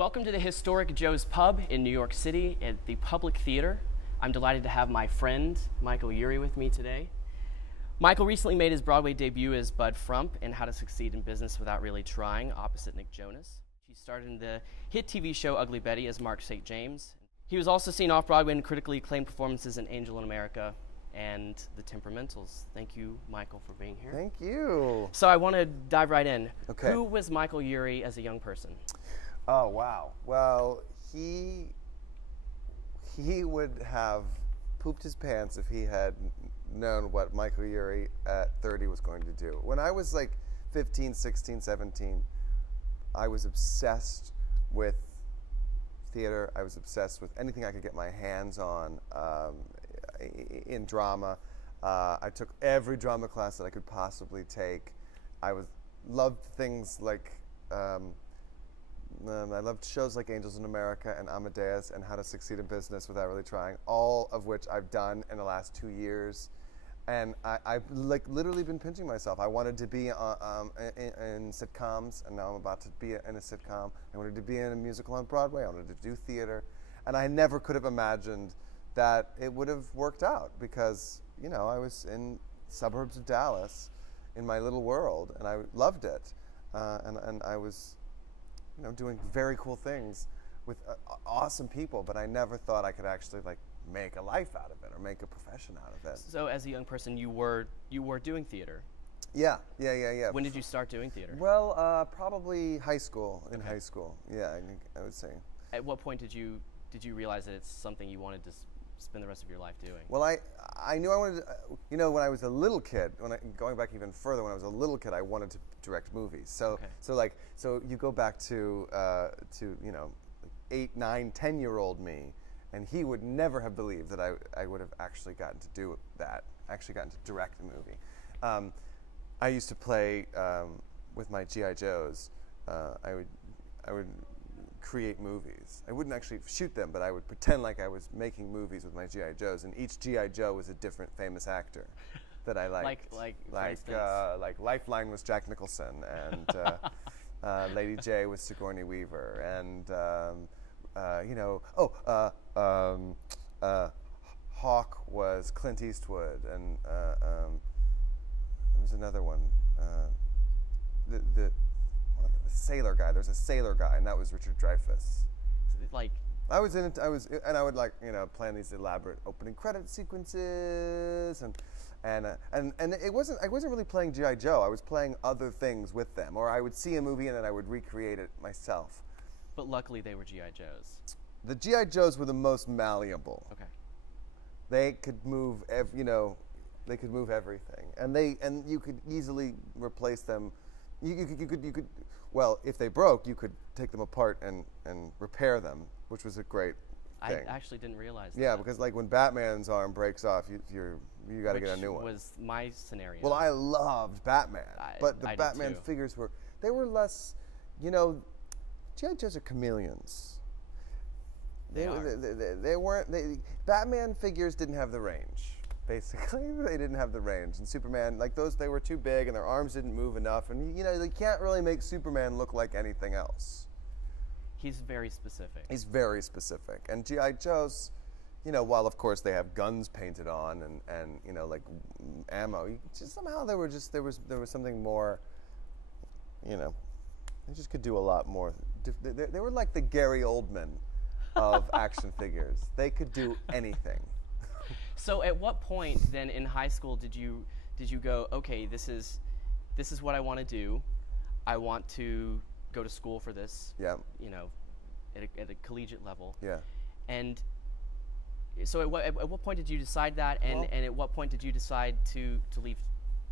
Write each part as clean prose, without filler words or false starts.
Welcome to the historic Joe's Pub in New York City at the Public Theater. I'm delighted to have my friend, Michael Urie, with me today. Michael recently made his Broadway debut as Bud Frump in How to Succeed in Business Without Really Trying, opposite Nick Jonas. He starred in the hit TV show Ugly Betty as Mark St. James. He was also seen off-Broadway in critically acclaimed performances in Angel in America and The Temperamentals. Thank you, Michael, for being here. Thank you. So I want to dive right in. Okay. Who was Michael Urie as a young person? Oh, wow. Well, he would have pooped his pants if he had known what Michael Urie at 30 was going to do. When I was like 15, 16, 17, I was obsessed with theater. I was obsessed with anything I could get my hands on in drama. I took every drama class that I could possibly take. Loved things like I loved shows like Angels in America and Amadeus and How to Succeed in Business Without Really Trying, all of which I've done in the last 2 years. And I've like literally been pinching myself. I wanted to be in sitcoms, and now I'm about to be in a sitcom. I wanted to be in a musical on Broadway. I wanted to do theater. And I never could have imagined that it would have worked out because, you know, I was in suburbs of Dallas in my little world, and I loved it. And I was, you know, doing very cool things with awesome people, but I never thought I could actually like make a life out of it or make a profession out of it. So as a young person, you were doing theater. Yeah. When did you start doing theater? Well, probably high school. In high school, yeah, I would say. At what point did you realize that it's something you wanted to spend the rest of your life doing? Well, I knew I wanted to, you know, when I was a little kid, going back even further, when I was a little kid, I wanted to direct movies. So you go back to you know, 8, 9, 10-year-old me, and he would never have believed that I would have actually gotten to do that, actually gotten to direct a movie. I used to play with my G.I. Joes. I would create movies. I wouldn't actually shoot them, but I would pretend like I was making movies with my G.I. Joes, and each G.I. Joe was a different famous actor that I liked. Like Lifeline was Jack Nicholson, and Lady J was Sigourney Weaver, and you know, Hawk was Clint Eastwood, and there was another one, the sailor guy. There's a sailor guy, and that was Richard Dreyfuss. Like I would like, you know, plan these elaborate opening credit sequences, and I wasn't really playing G.I. Joe. I was playing other things with them, or I would see a movie and then I would recreate it myself. But luckily, they were G.I. Joes. The G.I. Joes were the most malleable. Okay. They could move, you know, they could move everything, and you could easily replace them. You could. Well, if they broke, you could take them apart and repair them, which was a great thing. I actually didn't realize that. Yeah, because like when Batman's arm breaks off, you got to get a new one. Which was my scenario. Well, I loved Batman, but the Batman figures were less, you know, G.I. Joes are chameleons. They weren't. Batman figures didn't have the range. Basically, they didn't have the range, and Superman, like those, they were too big, and their arms didn't move enough, and you know, they can't really make Superman look like anything else. He's very specific. He's very specific, and G.I. Joes, you know, while of course they have guns painted on and you know, like ammo, somehow there was something more, you know, they just could do a lot more. They were like the Gary Oldman of action figures. They could do anything. So at what point then in high school did you go, okay, this is what I want to do. I want to go to school for this. Yeah. You know, at a collegiate level. Yeah. And so at what point did you decide that, and at what point did you decide to leave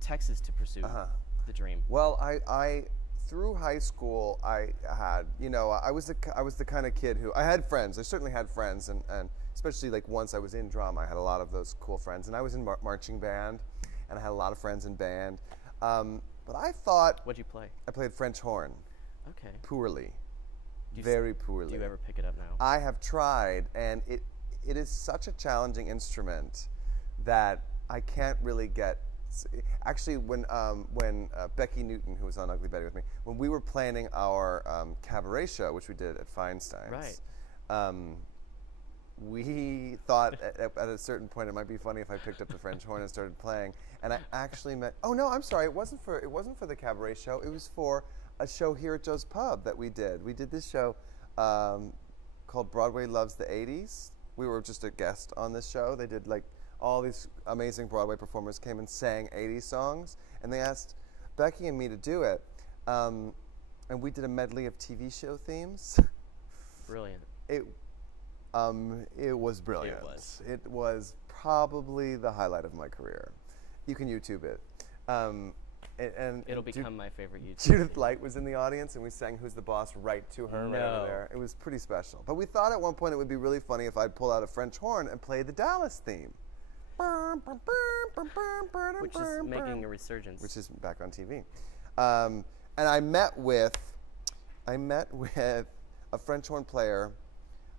Texas to pursue the dream? Well, I through high school I had, you know, I was the kind of kid who, I had friends. I certainly had friends, and especially like once I was in drama, I had a lot of those cool friends, and I was in marching band, and I had a lot of friends in band. But I thought, what'd you play? I played French horn. Okay. Poorly. Very poorly. Do you ever pick it up now? I have tried, and it is such a challenging instrument that I can't really get Actually, when Becky Newton, who was on Ugly Betty with me, when we were planning our cabaret show, which we did at Feinstein's, we thought at a certain point it might be funny if I picked up the French horn and started playing. And I actually met. Oh no, I'm sorry. It wasn't for the cabaret show. It was for a show here at Joe's Pub that we did. We did this show called Broadway Loves the 80s. We were just a guest on this show. They did like all these amazing Broadway performers came and sang 80s songs, and they asked Becky and me to do it. And we did a medley of TV show themes. Brilliant. It was brilliant. It was probably the highlight of my career. You can YouTube it. And it'll become my favorite YouTube. Judith Light was in the audience, and we sang "Who's the Boss" right to her right over there. It was pretty special. But we thought at one point it would be really funny if I'd pull out a French horn and play the Dallas theme. Which is making a resurgence. Which is back on TV. And I met with a French horn player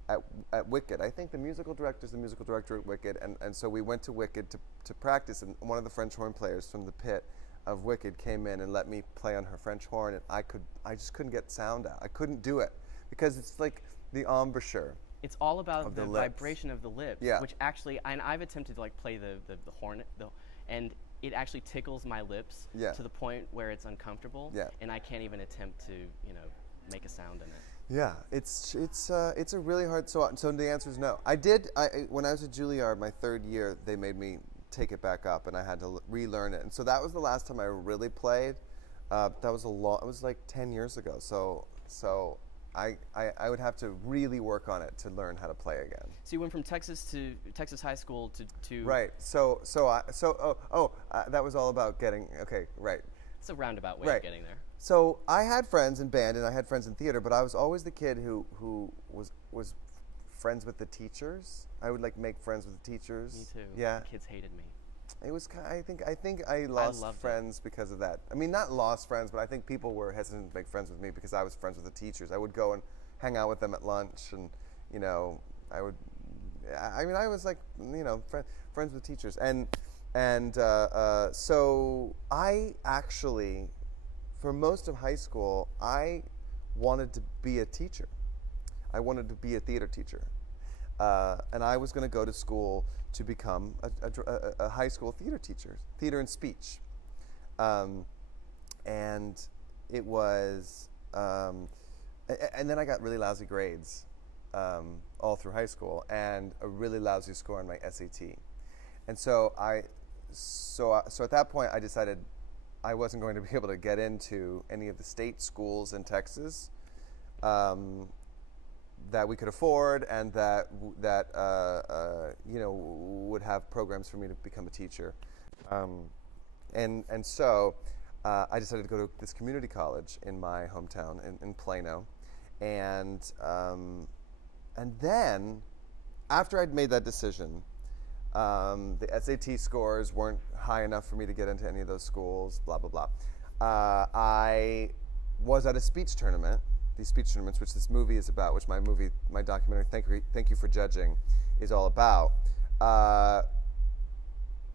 at Wicked. I think the musical director is the musical director at Wicked, and so we went to Wicked to practice, and one of the French horn players from the pit of Wicked came in and let me play on her French horn, and I just couldn't get sound out. I couldn't do it because it's like the embouchure. It's all about the vibration of the lips, which actually, and I've attempted to like play the horn, and it actually tickles my lips to the point where it's uncomfortable, and I can't even attempt to make a sound in it. Yeah, it's a really hard. So the answer is no. When I was at Juilliard, my third year, they made me take it back up, and I had to relearn it. And so that was the last time I really played. That was it was like 10 years ago. So I would have to really work on it to learn how to play again. So you went from Texas High School to right. So that was all about getting right. It's a roundabout way of getting there. So I had friends in band and I had friends in theater, but I was always the kid who was friends with the teachers. I would like make friends with the teachers. Me too. Yeah. The kids hated me. It was I think I lost friends because of that. I mean, not lost friends, but I think people were hesitant to make friends with me because I was friends with the teachers. I would go and hang out with them at lunch, and I was like friends with teachers, and so I actually, for most of high school, I wanted to be a teacher. I wanted to be a theater teacher. And I was going to go to school to become a high school theater teacher, theater and speech. And it was, and then I got really lousy grades all through high school and a really lousy score on my SAT. And so at that point I decided I wasn't going to be able to get into any of the state schools in Texas that we could afford and that would have programs for me to become a teacher. And so I decided to go to this community college in my hometown in Plano. And then after I'd made that decision, the SAT scores weren't high enough for me to get into any of those schools, blah, blah, blah. I was at a speech tournament, these speech tournaments, which this movie is about, which my documentary, Thank You for Judging, is all about.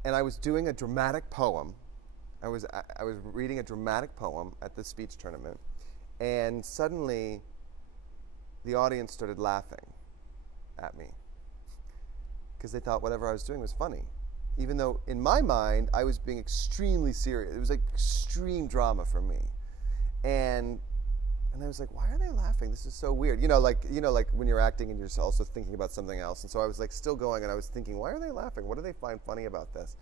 And I was doing a dramatic poem. I was reading a dramatic poem at the speech tournament, and suddenly the audience started laughing at me because they thought whatever I was doing was funny, even though in my mind I was being extremely serious. It was like extreme drama for me, and I was like, why are they laughing? This is so weird. Like when you're acting and you're also thinking about something else. And so I was like still going, and I was thinking, why are they laughing? What do they find funny about this?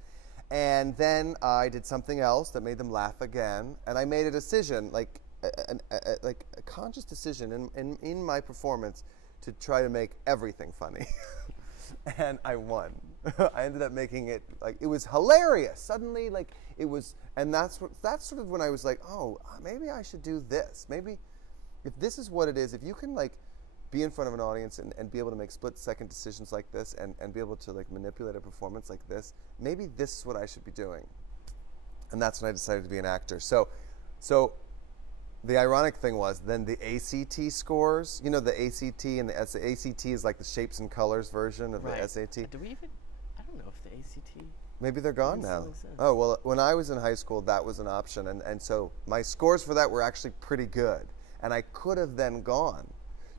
And then I did something else that made them laugh again, and I made a decision, like a conscious decision in my performance to try to make everything funny. And I won. I ended up making it, like, it was hilarious. Suddenly, like, it was, and that's sort of when I was like, oh, maybe I should do this. Maybe if this is what it is, if you can, like, be in front of an audience and be able to make split-second decisions like this and be able to, like, manipulate a performance like this, maybe this is what I should be doing. And that's when I decided to be an actor. So the ironic thing was then the ACT scores, the ACT and the ACT is like the shapes and colors version of the SAT. I don't know if the ACT. Maybe they're gone now. Oh, well, when I was in high school, that was an option. And so my scores for that were actually pretty good. And I could have then gone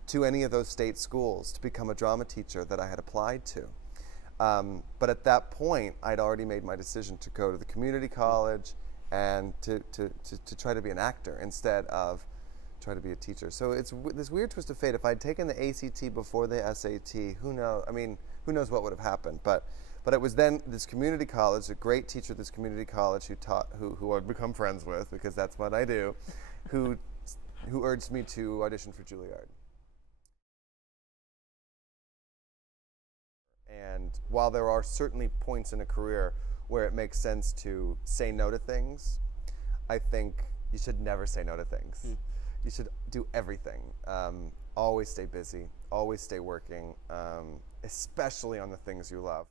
to any of those state schools to become a drama teacher that I had applied to. But at that point, I'd already made my decision to go to the community college and to try to be an actor instead of try to be a teacher. So it's this weird twist of fate. If I'd taken the ACT before the SAT, who knows? I mean, who knows what would have happened? But it was then this community college, a great teacher at this community college who I've become friends with, because that's what I do, who urged me to audition for Juilliard. And while there are certainly points in a career where it makes sense to say no to things, I think you should never say no to things. You should do everything. Always stay busy, always stay working, especially on the things you love.